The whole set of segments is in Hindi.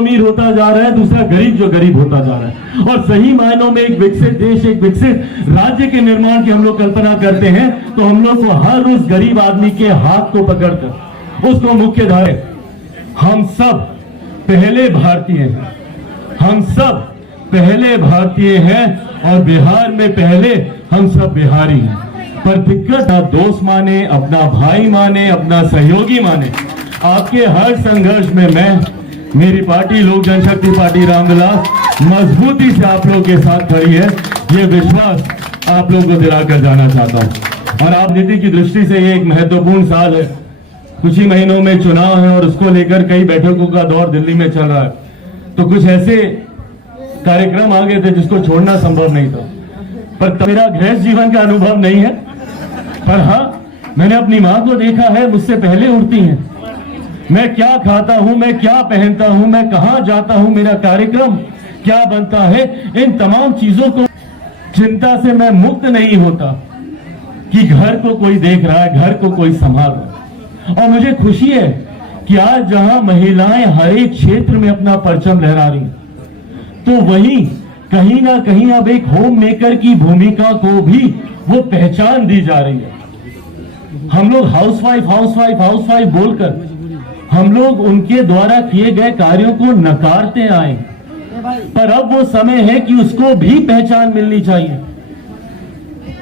अमीर होता जा रहा है, दूसरा गरीब जो गरीब होता जा रहा है। और सही मायनों में एक विकसित देश, एक विकसित राज्य के निर्माण की हम लोग कल्पना करते हैं तो हम लोग को हर उस गरीब आदमी के हाथ को पकड़कर उसको मुख्य धारे, हम सब पहले भारतीय हैं, हम सब पहले भारतीय हैं और बिहार में पहले हम सब बिहारी हैं। पर दिक्कत अपना दोस्त माने, अपना भाई माने, अपना सहयोगी माने। आपके हर संघर्ष में मैं, मेरी पार्टी लोक जनशक्ति पार्टी रामविलास मजबूती से आप लोगों के साथ खड़ी है, ये विश्वास आप लोगों को दिलाकर जाना चाहता हूं। और राजनीति की दृष्टि से ये एक महत्वपूर्ण साल है। कुछ ही महीनों में चुनाव है और उसको लेकर कई बैठकों का दौर दिल्ली में चल रहा है। तो कुछ ऐसे कार्यक्रम आ गए थे जिसको छोड़ना संभव नहीं था। पर मेरा गृहस्थ जीवन का अनुभव नहीं है, पर हाँ, मैंने अपनी माँ को देखा है, मुझसे पहले उठती हैं। मैं क्या खाता हूं, मैं क्या पहनता हूं, मैं कहां जाता हूं, मेरा कार्यक्रम क्या बनता है, इन तमाम चीजों को चिंता से मैं मुक्त नहीं होता कि घर को कोई देख रहा है, घर को कोई संभाल रहा है। और मुझे खुशी है कि आज जहां महिलाएं हर एक क्षेत्र में अपना परचम लहरा रही हैं, तो वहीं कहीं ना कहीं अब एक होम मेकर की भूमिका को भी वो पहचान दी जा रही है। हम लोग हाउसवाइफ हाउसवाइफ हाउसवाइफ बोलकर हम लोग उनके द्वारा किए गए कार्यों को नकारते आए, पर अब वो समय है कि उसको भी पहचान मिलनी चाहिए।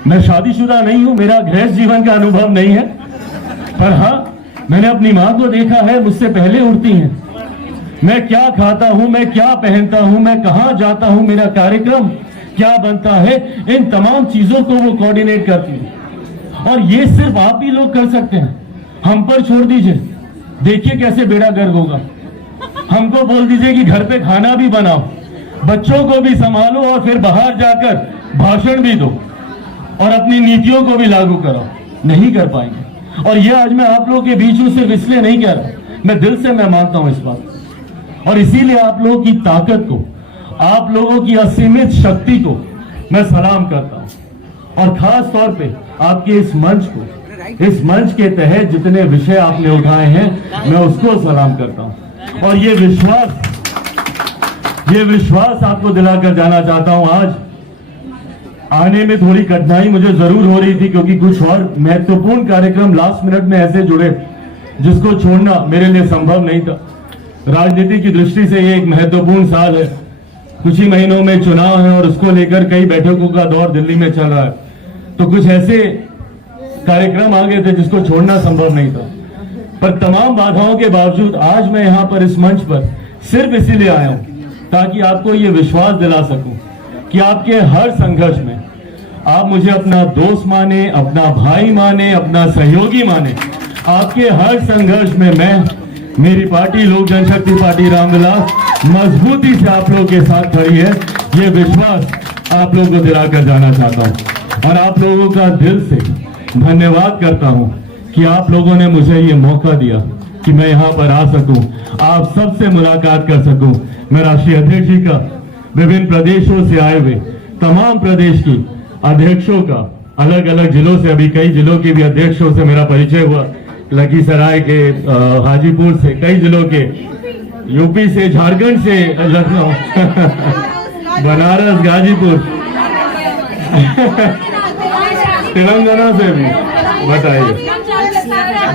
मैं शादीशुदा नहीं हूं, मेरा गृहस्थ जीवन का अनुभव नहीं है, पर हाँ, मैंने अपनी माँ को देखा है, मुझसे पहले उठती हैं। मैं क्या खाता हूं, मैं क्या पहनता हूं, मैं कहां जाता हूं, मेरा कार्यक्रम क्या बनता है, इन तमाम चीजों को वो कोऑर्डिनेट करती है। और ये सिर्फ आप ही लोग कर सकते हैं, हम पर छोड़ दीजिए, देखिए कैसे बेड़ा गर्क होगा। हमको बोल दीजिए कि घर पे खाना भी बनाओ, बच्चों को भी संभालो और फिर बाहर जाकर भाषण भी दो और अपनी नीतियों को भी लागू करो, नहीं कर पाएंगे। और ये आज मैं आप लोगों के बीच में सिर्फ इसलिए नहीं कह रहा, मैं दिल से मैं मानता हूं इस बात। और इसीलिए आप लोगों की ताकत को, आप लोगों की असीमित शक्ति को मैं सलाम करता हूं। और खास तौर पे आपके इस मंच के तहत जितने विषय आपने उठाए हैं, मैं उसको सलाम करता हूं। और ये विश्वास आपको दिलाकर जाना चाहता हूं। आज आने में थोड़ी कठिनाई मुझे जरूर हो रही थी, क्योंकि कुछ और महत्वपूर्ण कार्यक्रम लास्ट मिनट में ऐसे जुड़े जिसको छोड़ना मेरे लिए संभव नहीं था। राजनीति की दृष्टि से ये एक महत्वपूर्ण साल है। कुछ ही महीनों में चुनाव है और उसको लेकर कई बैठकों का दौर दिल्ली में चल रहा है। तो कुछ ऐसे कार्यक्रम आ गए थे जिसको छोड़ना संभव नहीं था। पर तमाम बाधाओं के बावजूद आज मैं यहाँ पर इस मंच पर सिर्फ इसीलिए आया हूँ ताकि आपको ये विश्वास दिला सकूं कि आपके हर संघर्ष में आप मुझे अपना दोस्त माने, अपना भाई माने, अपना सहयोगी माने। आपके हर संघर्ष में मैं, मेरी पार्टी लोक जनशक्ति पार्टी रामविलास मजबूती से आप लोगों के साथ खड़ी है, ये विश्वास आप लोगों को दिलाकर जाना चाहता हूं। और आप लोगों का दिल से धन्यवाद करता हूं कि आप लोगों ने मुझे ये मौका दिया कि मैं यहाँ पर आ सकूं, आप सबसे मुलाकात कर सकूं। मैं राष्ट्रीय अध्यक्ष जी का, विभिन्न प्रदेशों से आए हुए तमाम प्रदेश की अध्यक्षों का, अलग अलग जिलों से, अभी कई जिलों के भी अध्यक्षों से मेरा परिचय हुआ, लखीसराय के, हाजीपुर से, कई जिलों के, यूपी से, झारखंड से, लखनऊ बनारस, गाजीपुर तेलंगाना से भी, बताइए,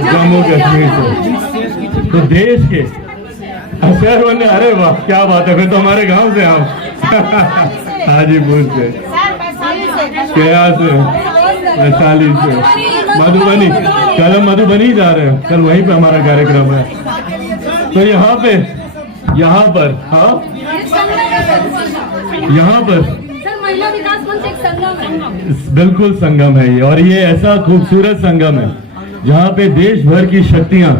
जम्मू कश्मीर से, तो देश के शहर बने। अरे वाह, क्या बात है, फिर तो हमारे गांव से आप हाजीपुर से, क्या से, वैशाली से, मधुबनी, कल हम मधुबनी जा रहे हैं, कल वहीं पे हमारा कार्यक्रम है। तो यहाँ पर हाँ, यहाँ पर महिला विकास मंच एक संगम है, बिल्कुल संगम है ये। और ये ऐसा खूबसूरत संगम है जहाँ पे देश भर की शक्तियां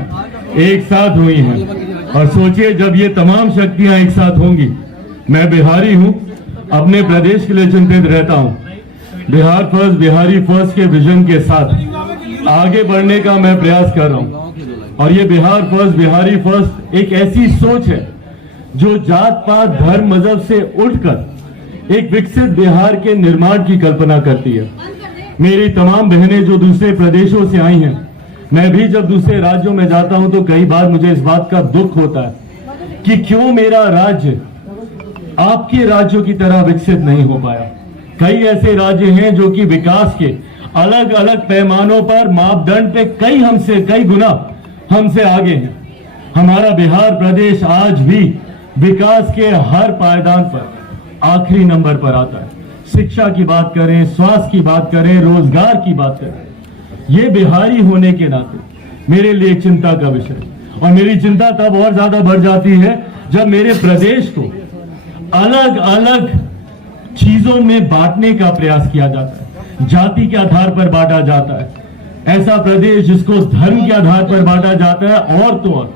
एक साथ हुई हैं। और सोचिए, जब ये तमाम शक्तियां एक साथ होंगी, मैं बिहारी हूँ, अपने प्रदेश के लिए चिंतित रहता हूँ। बिहार फर्स्ट, बिहारी फर्स्ट के विजन के साथ आगे बढ़ने का मैं प्रयास कर रहा हूँ। और ये बिहार फर्स्ट, बिहारी फर्स्ट एक ऐसी सोच है जो जात पात धर्म मजहब से उठकर एक विकसित बिहार के निर्माण की कल्पना करती है। मेरी तमाम बहनें जो दूसरे प्रदेशों से आई हैं, मैं भी जब दूसरे राज्यों में जाता हूं तो कई बार मुझे इस बात का दुख होता है कि क्यों मेरा राज्य आपके राज्यों की तरह विकसित नहीं हो पाया। कई ऐसे राज्य हैं जो कि विकास के अलग अलग पैमानों पर, मापदंड पे कई गुना हमसे आगे हैं। हमारा बिहार प्रदेश आज भी विकास के हर पायदान पर आखिरी नंबर पर आता है। शिक्षा की बात करें, स्वास्थ्य की बात करें, रोजगार की बात करें, ये बिहारी होने के नाते मेरे लिए चिंता का विषय। और मेरी चिंता तब और ज्यादा बढ़ जाती है जब मेरे प्रदेश को अलग अलग चीजों में बांटने का प्रयास किया जाता है। जाति के आधार पर बांटा जाता है। ऐसा प्रदेश जिसको धर्म के आधार पर बांटा जाता है, और तो और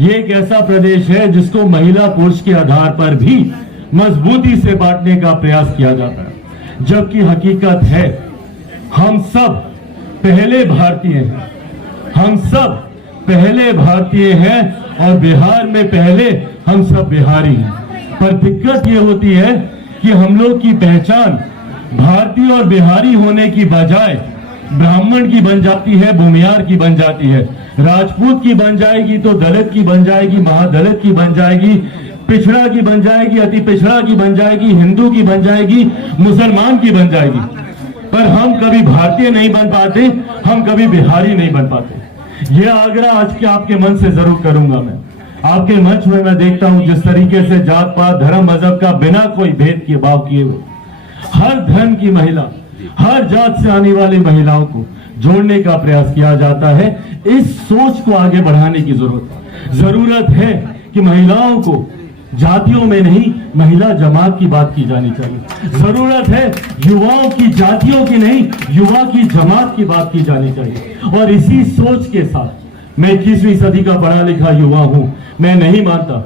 ये एक ऐसा प्रदेश है जिसको महिला पुरुष के आधार पर भी मजबूती से बांटने का प्रयास किया जाता है। जबकि हकीकत है हम सब पहले भारतीय हैं, हम सब पहले भारतीय हैं और बिहार में पहले हम सब बिहारी हैं। पर दिक्कत ये होती है कि हम लोग की पहचान भारतीय और बिहारी होने की बजाय ब्राह्मण की बन जाती है, भूमियार की बन जाती है, राजपूत की बन जाएगी तो दलित की बन जाएगी, महादलित की बन जाएगी, पिछड़ा की बन जाएगी, अति पिछड़ा की बन जाएगी, हिंदू की बन जाएगी, मुसलमान की बन जाएगी। पर हम कभी भारतीय नहीं बन पाते, हम कभी बिहारी नहीं बन पाते। यह आग्रह आज के आपके मन से जरूर करूंगा। मैं आपके मंच में मैं देखता हूं जिस तरीके से जात पात धर्म मजहब का बिना कोई भेद के भाव किए हुए हर धर्म की महिला, हर जात से आने वाली महिलाओं को जोड़ने का प्रयास किया जाता है। इस सोच को आगे बढ़ाने की जरूरत है कि महिलाओं को जातियों में नहीं, महिला जमात की बात की जानी चाहिए। जरूरत है युवाओं की जातियों की नहीं, युवा की जमात की बात की जानी चाहिए। और इसी सोच के साथ मैं 21वीं सदी का पढ़ा लिखा युवा हूं। मैं नहीं मानता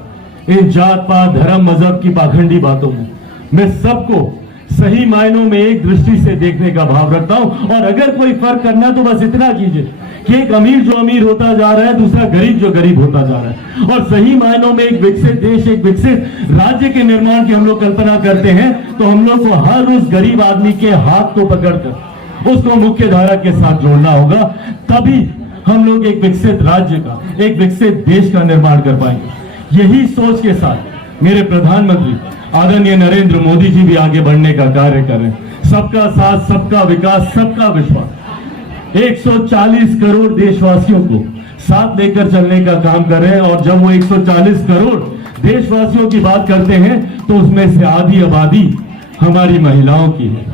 इन जात पात धर्म मजहब की पाखंडी बातों में। मैं सबको सही मायनों में एक दृष्टि से देखने का भाव रखता हूं। और अगर कोई फर्क करना तो बस इतना कीजिए कि एक अमीर जो अमीर होता जा रहा है, दूसरा गरीब जो गरीब होता जा रहा है। और सही मायनों में एक विकसित देश, एक विकसित राज्य के निर्माण की हम लोग कल्पना करते हैं तो हम लोग को हर उस गरीब आदमी के हाथ को पकड़कर उसको मुख्य धारा के साथ जोड़ना होगा। तभी हम लोग एक विकसित राज्य का, एक विकसित देश का निर्माण कर पाएंगे। यही सोच के साथ मेरे प्रधानमंत्री आदरणीय नरेंद्र मोदी जी भी आगे बढ़ने का कार्य कर रहे हैं। सबका साथ, सबका विकास, सबका विश्वास, 140 करोड़ देशवासियों को साथ लेकर चलने का काम कर रहे हैं। और जब वो 140 करोड़ देशवासियों की बात करते हैं तो उसमें से आधी आबादी हमारी महिलाओं की है।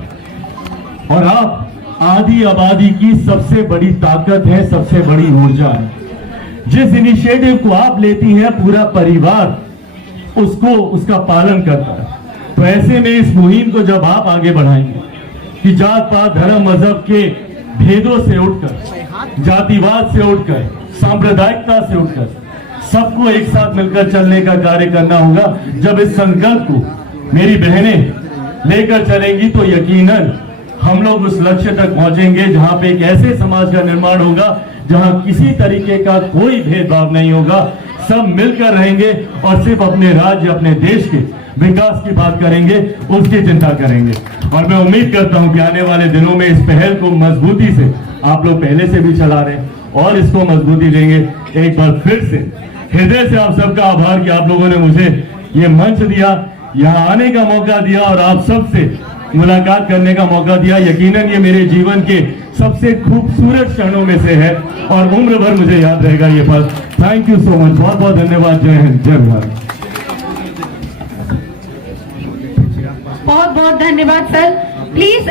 और आप आधी आबादी की सबसे बड़ी ताकत है, सबसे बड़ी ऊर्जा है। जिस इनिशिएटिव को आप लेती हैं पूरा परिवार उसको, उसका पालन करता है। तो ऐसे में इस मुहिम को जब आप आगे बढ़ाएंगे कि जात पात धर्म मजहब के भेदों से उठकर, जातिवाद से उठकर, सांप्रदायिकता से उठकर सबको एक साथ मिलकर चलने का कार्य करना होगा। जब इस संकल्प को मेरी बहनें लेकर चलेंगी तो यकीनन हम लोग उस लक्ष्य तक पहुंचेंगे जहां पे एक ऐसे समाज का निर्माण होगा जहां किसी तरीके का कोई भेदभाव नहीं होगा। सब मिलकर रहेंगे और सिर्फ अपने राज्य, अपने देश के विकास की बात करेंगे, उसकी चिंता करेंगे। और मैं उम्मीद करता हूं कि आने वाले दिनों में इस पहल को मजबूती से, आप लोग पहले से भी चला रहे हैं और इसको मजबूती देंगे। एक बार फिर से हृदय से आप सबका आभार कि आप लोगों ने मुझे ये मंच दिया, यहाँ आने का मौका दिया और आप सबसे मुलाकात करने का मौका दिया। यकीनन ये मेरे जीवन के सबसे खूबसूरत क्षणों में से है और उम्र भर मुझे याद रहेगा ये पल। थैंक यू सो मच, बहुत बहुत धन्यवाद। जय हिंद, जय भारत। बहुत बहुत धन्यवाद सर। प्लीज